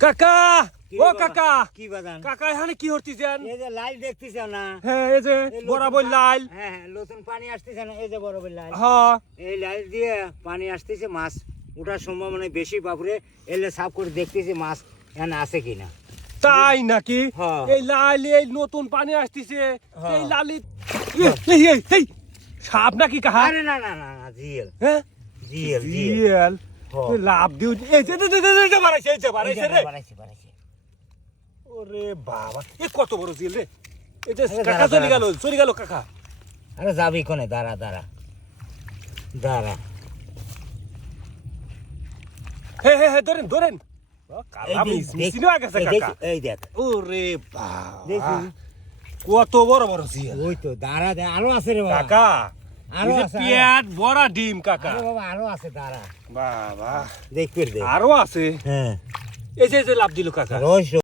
কাকা কি ও বাবা? কাকা কি বাদান কাকা এখানে কি হরতিছেন এই যে লাইল দেখতেছ না হ্যাঁ এই যে বরাবর লাল হ্যাঁ হ্যাঁ নতুন পানি আসতেছে না এই যে বরাবর লাইল হ্যাঁ এই লাইল দিয়ে পানি আসতেছে মাছ ওঠার সম্ভাবনা বেশি বাপুরে এলে সাফ করে দেখতেছি মাছ এখানে আছে কিনা তাই নাকি হ্যাঁ। এই লাল এই নতুন পানি আসতিছে হ্যাঁ। এই লালি এই সাপ নাকি কাহা আরে না না না না জিএল হ্যাঁ জিএল জিএল হ্যাঁ। লাভ দিও এই যে বাড়াইছে এই যে বাড়াইছে রে বাড়াইছে বাড়াইছে ওরে বাবা এ কত বড় জিএল রে এই যে আরে কাকা দাঁড়া, চলে গেল কাকা আরে যাবি কোনে দাঁড়া দাঁড়া দাঁড়া হে হে হে ধরেন ধরেন এই কালা দেখ, মিসমিসি না গেছে এই কাকা দেখ, এই দেখ ওরে বাবা দেখি। কত বড় বড় জিএল ওই তো দাঁড়া দে আরো আছে রে বাবা কাকা আরো এই যে আছে, পেট বড় ডিম কাকা আরে বাবা আরো আছে দাঁড়া বাবা দেখ ফির দেখ আরো আছে হ্যাঁ এই যে লাভ দিল কাকা রহস্য